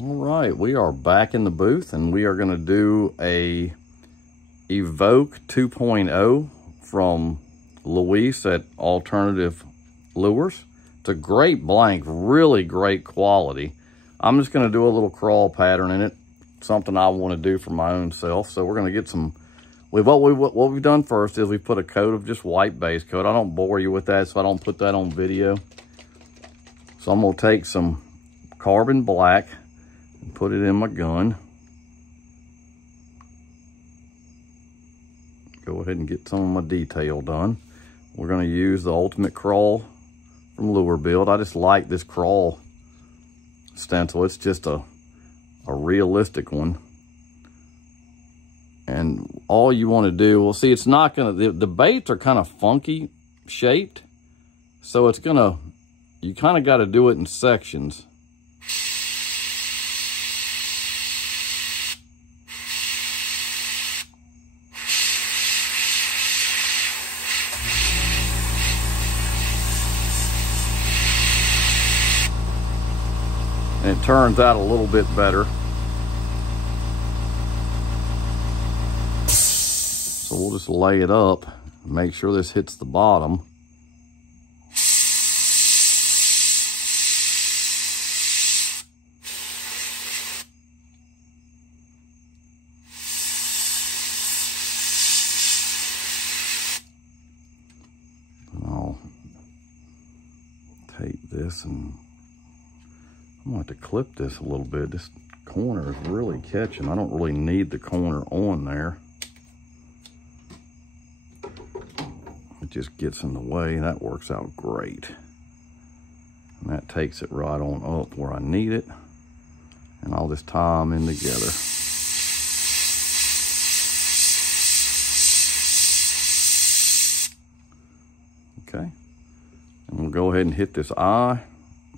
All right, we are back in the booth and we are gonna do a Evoke 2.0 from Luis at Alternative Lures. It's a great blank, really great quality. I'm just gonna do a little crawl pattern in it, something I wanna do for my own self. So we're gonna get some, what we've done first is we put a coat of just white base coat. I don't bore you with that, so I don't put that on video. So I'm gonna take some carbon black, put it in my gun. Go ahead and get some of my detail done. We're gonna use the Ultimate Crawl from Lure Build. I just like this crawl stencil. It's just a realistic one. And all you wanna do, well, see, it's not gonna, the baits are kind of funky shaped. So it's gonna, you kind of gotta do it in sections. And it turns out a little bit better. So we'll just lay it up, make sure this hits the bottom. And I'll take this and I'm gonna have to clip this a little bit. This corner is really catching. I don't really need the corner on there. It just gets in the way. That works out great. And that takes it right on up where I need it. And I'll just tie them in together. Okay. And we'll go ahead and hit this eye.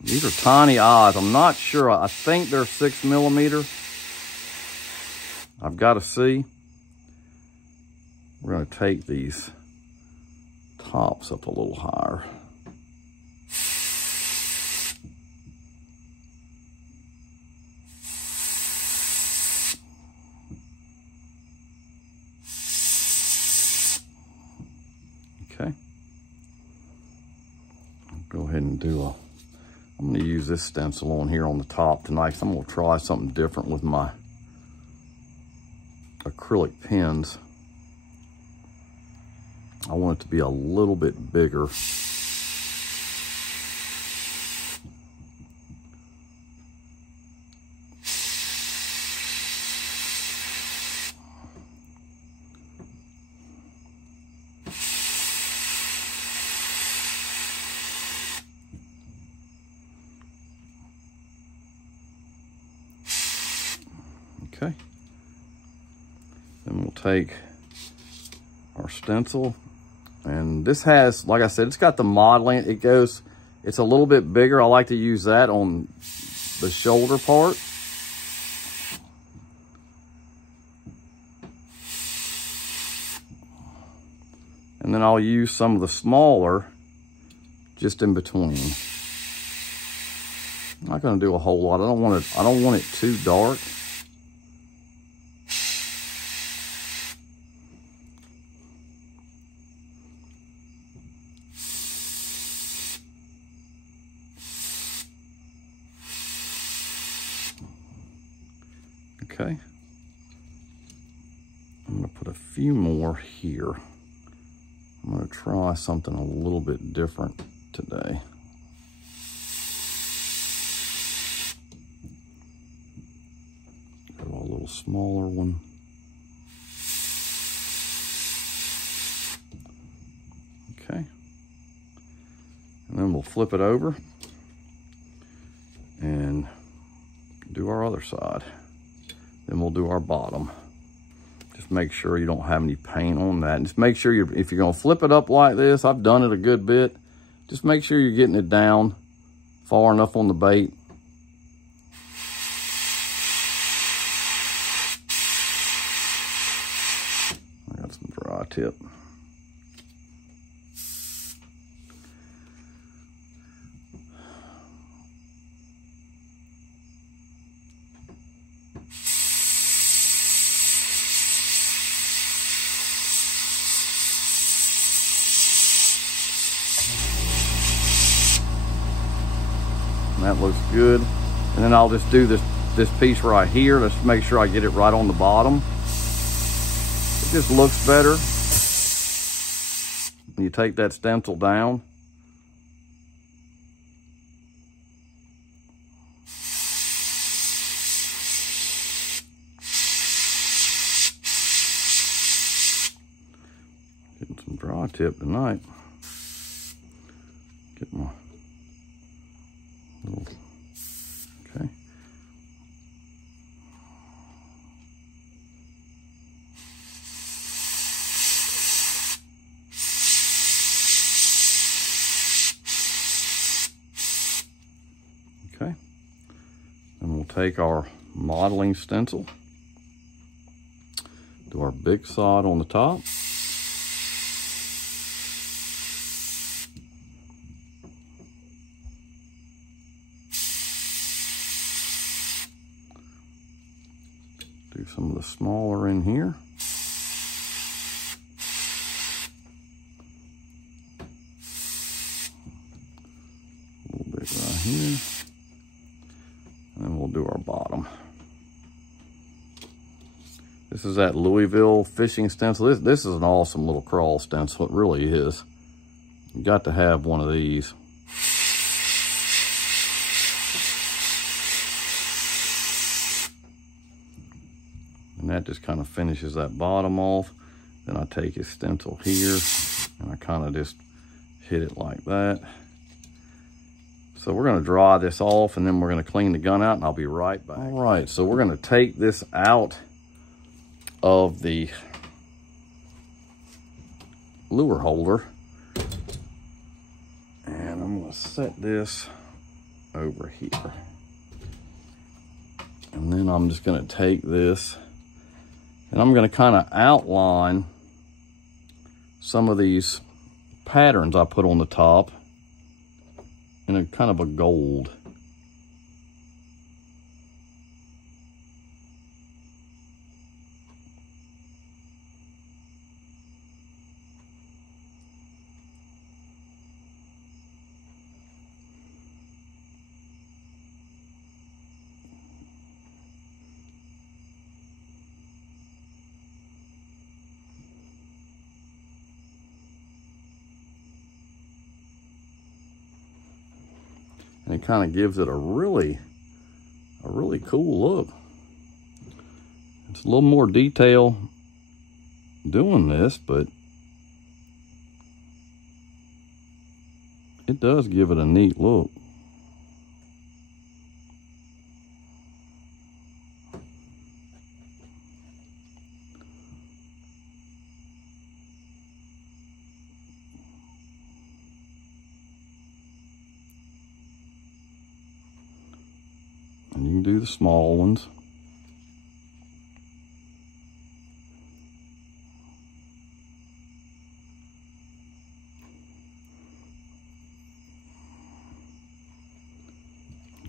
These are tiny eyes. I'm not sure. I think they're 6mm. I've got to see. We're going to take these tops up a little higher. Okay. I'll go ahead and do I'm going to use this stencil on here on the top tonight. I'm going to try something different with my acrylic pens. I want it to be a little bit bigger. Okay, then we'll take our stencil, and this has, like I said, it's got the modeling. It's a little bit bigger. I like to use that on the shoulder part. And then I'll use some of the smaller just in between. I'm not gonna do a whole lot. I don't want it too dark. Okay. I'm gonna put a few more here. I'm gonna try something a little bit different today. Go a little smaller one. Okay. And then we'll flip it over and do our other side. Then we'll do our bottom. Just make sure you don't have any paint on that. And just make sure if you're gonna flip it up like this, I've done it a good bit, just make sure you're getting it down far enough on the bait. I got some dry tip. And that looks good. And then I'll just do this piece right here. Let's make sure I get it right on the bottom. It just looks better. You take that stencil down. Getting some dry tip tonight. Get my little, okay. Okay. And we'll take our modeling stencil, do our big sod on the top. Do some of the smaller in here. A little bit right here. And then we'll do our bottom. This is that Louisville fishing stencil. This is an awesome little crawl stencil. It really is. You got to have one of these. And that just kind of finishes that bottom off. Then I take his stencil here and I kind of just hit it like that. So we're gonna dry this off and then we're gonna clean the gun out and I'll be right back. All right, so we're gonna take this out of the lure holder. And I'm gonna set this over here. And then I'm just gonna take this and I'm gonna kind of outline some of these patterns I put on the top in a kind of a gold. And it kind of gives it a really cool look. It's a little more detail doing this, but it does give it a neat look. And you can do the small ones.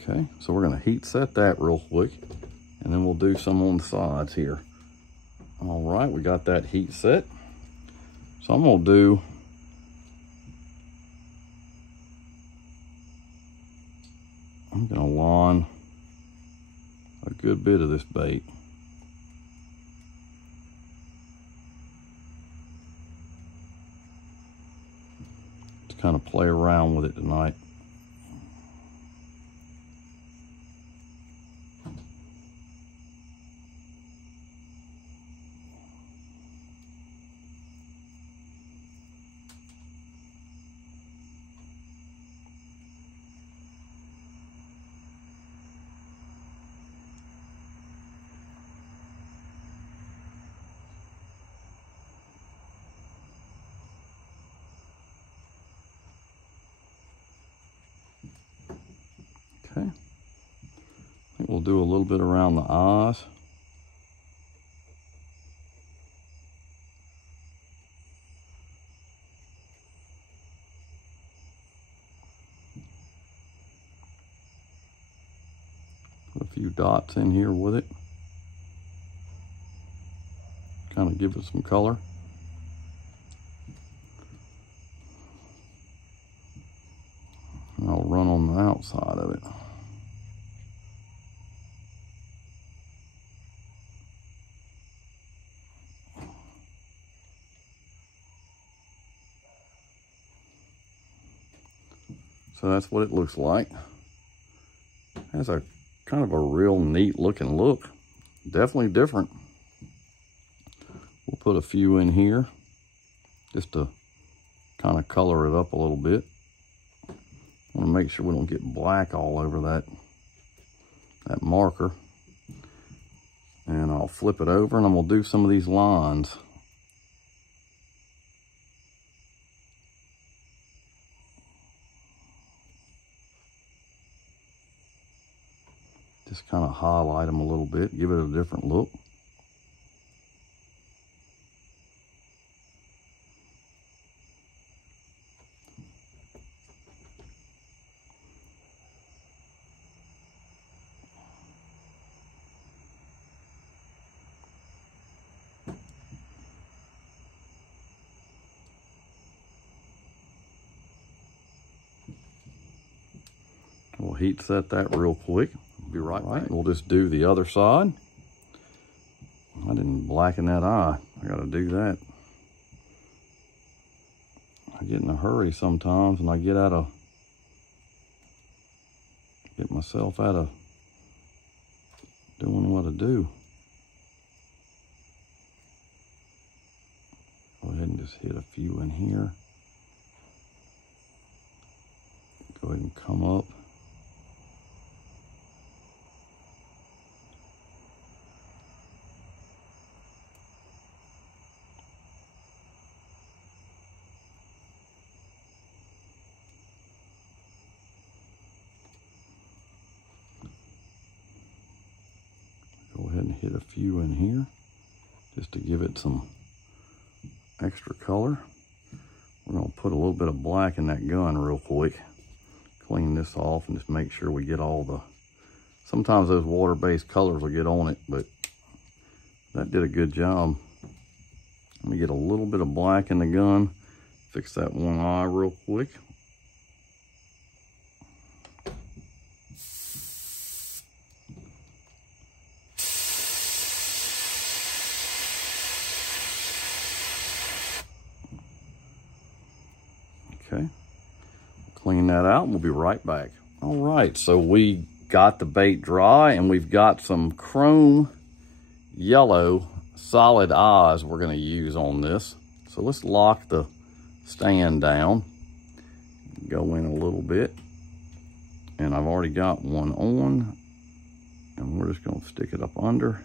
Okay, so we're gonna heat set that real quick and then we'll do some on the sides here. All right, we got that heat set. So I'm gonna line a good bit of this bait. To kind of play around with it tonight. Okay, I think we'll do a little bit around the eyes. Put a few dots in here with it. Kind of give it some color. And I'll run on the outside of it. So that's what it looks like. Has a kind of a real neat looking look. Definitely different. We'll put a few in here just to kind of color it up a little bit. Want to make sure we don't get black all over that marker. And I'll flip it over and I'm gonna do some of these lines. Just kind of highlight them a little bit, give it a different look. We'll heat set that real quick. Be right back. We'll just do the other side. I didn't blacken that eye. I gotta do that. I get in a hurry sometimes and I get myself out of doing what I do. Go ahead and just hit a few in here. Go ahead and come up. Go ahead and hit a few in here just to give it some extra color. We're going to put a little bit of black in that gun real quick. Clean this off and just make sure we get all the... Sometimes those water-based colors will get on it, but that did a good job. Let me get a little bit of black in the gun. Fix that one eye real quick. Okay, clean that out and we'll be right back. All right, so we got the bait dry and we've got some chrome yellow solid eyes we're gonna use on this. So let's lock the stand down, go in a little bit, and I've already got one on, and we're just gonna stick it up under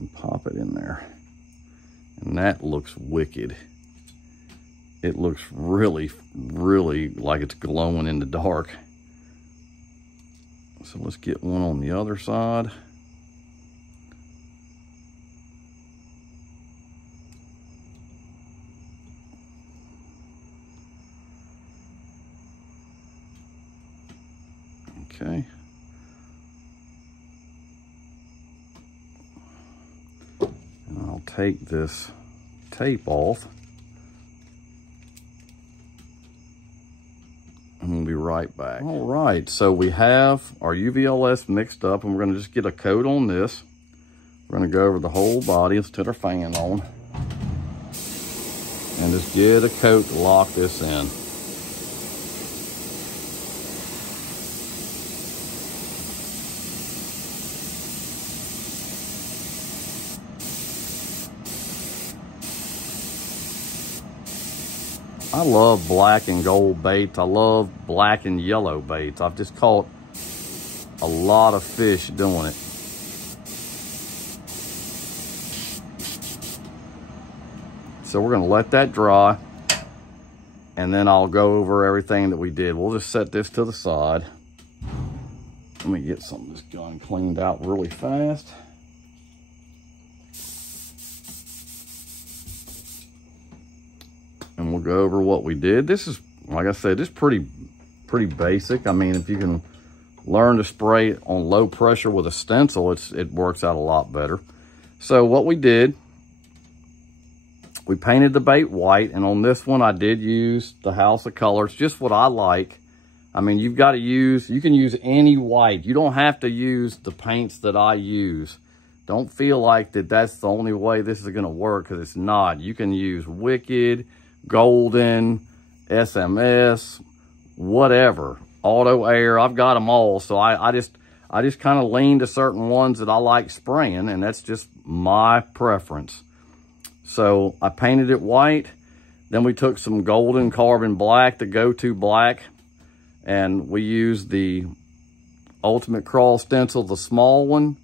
and pop it in there. And that looks wicked. It looks really, really like it's glowing in the dark. So let's get one on the other side. Okay. And I'll take this tape off. And we'll be right back. All right, so we have our UVLS mixed up and we're gonna just get a coat on this. We're gonna go over the whole body. Let's put our fan on. And just get a coat to lock this in. I love black and gold baits. I love black and yellow baits. I've just caught a lot of fish doing it. So we're gonna let that dry and then I'll go over everything that we did. We'll just set this to the side. Let me get some of this gun cleaned out really fast. And we'll go over what we did. This is, like I said, this is pretty basic. I mean, if you can learn to spray on low pressure with a stencil, it works out a lot better. So what we did, we painted the bait white, and on this one I did use the House of Colors, just what I like. I mean, you can use any white. You don't have to use the paints that I use. Don't feel like that's the only way this is gonna work, because it's not. You can use Wicked, Golden, SMS, whatever, auto air. I've got them all. So I just kind of lean to certain ones that I like spraying, and that's just my preference. So I painted it white. Then we took some golden carbon black, the go-to black, and we used the Ultimate Crawl stencil, the small one,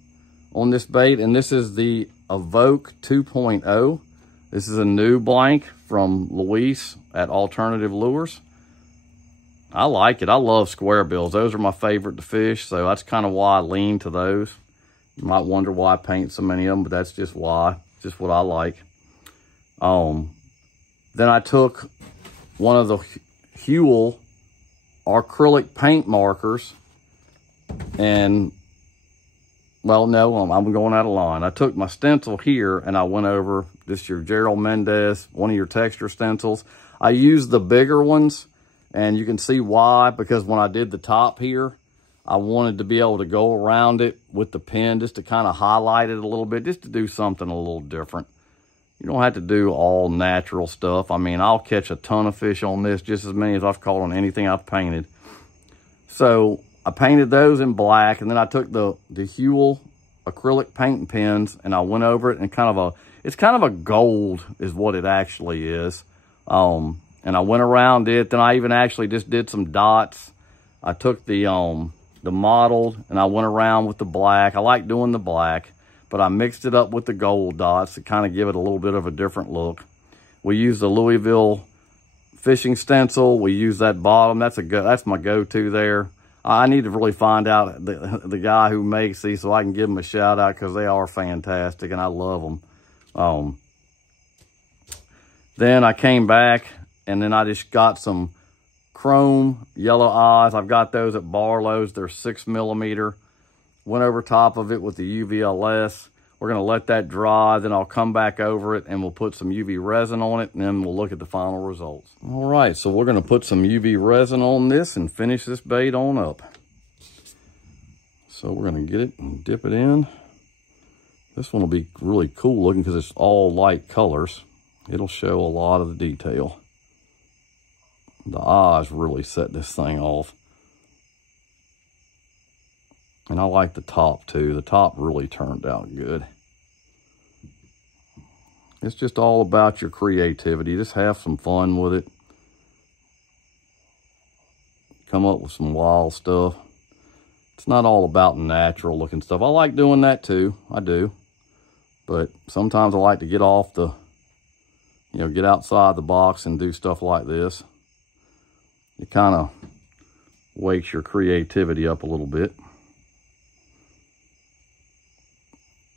on this bait. And this is the Evoke 2.0. This is a new blank from Luis at Alternative Lures. I like it. I love square bills. Those are my favorite to fish, so that's kind of why I lean to those. You might wonder why I paint so many of them, but that's just why. Just what I like. Then I took one of the Huel acrylic paint markers and, well, no, I'm going out of line. I took my stencil here and I went over, this is your Gerald Mendez, one of your texture stencils. I used the bigger ones, and you can see why, because when I did the top here, I wanted to be able to go around it with the pen just to kind of highlight it a little bit, just to do something a little different. You don't have to do all natural stuff. I mean, I'll catch a ton of fish on this, just as many as I've caught on anything I've painted. So I painted those in black, and then I took the Huel acrylic paint pens and I went over it in it's kind of a gold is what it actually is. And I went around it. Then I even actually just did some dots. I took the mottled and I went around with the black. I like doing the black, but I mixed it up with the gold dots to kind of give it a little bit of a different look. We used the Louisville fishing stencil. We use that bottom. That's my go-to there. I need to really find out the guy who makes these so I can give him a shout out, because they are fantastic and I love them. Then I came back and then I just got some chrome yellow eyes. I've got those at Barlow's. They're 6mm. Went over top of it with the UVLS. We're going to let that dry. Then I'll come back over it and we'll put some UV resin on it, and then we'll look at the final results. All right, so we're going to put some UV resin on this and finish this bait on up. So we're going to get it and dip it in. This one will be really cool looking because it's all light colors. It'll show a lot of the detail. The eyes really set this thing off. And I like the top too. The top really turned out good. It's just all about your creativity. Just have some fun with it. Come up with some wild stuff. It's not all about natural looking stuff. I like doing that too. I do. But sometimes I like to get off the, get outside the box and do stuff like this. It kind of wakes your creativity up a little bit.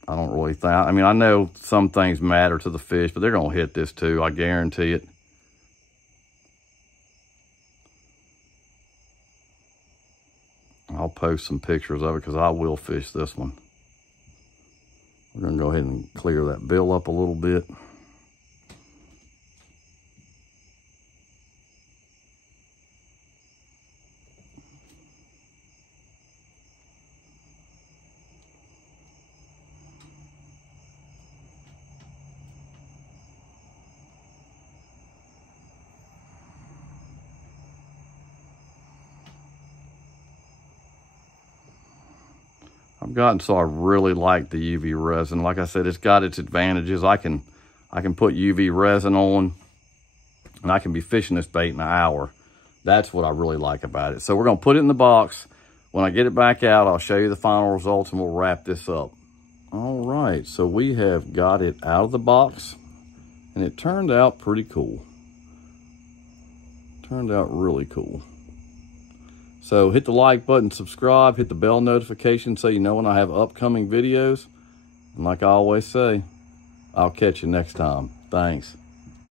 I don't really think, I mean, I know some things matter to the fish, but they're going to hit this too. I guarantee it. I'll post some pictures of it because I will fish this one. We're going to go ahead and clear that bill up a little bit. I've gotten so I really like the UV resin. Like I said, it's got its advantages. I can put UV resin on and I can be fishing this bait in an hour. That's what I really like about it. So we're going to put it in the box. When I get it back out, I'll show you the final results and we'll wrap this up. All right, so we have got it out of the box and it turned out pretty cool. Turned out really cool. So hit the like button, subscribe, hit the bell notification so you know when I have upcoming videos. And like I always say, I'll catch you next time. Thanks.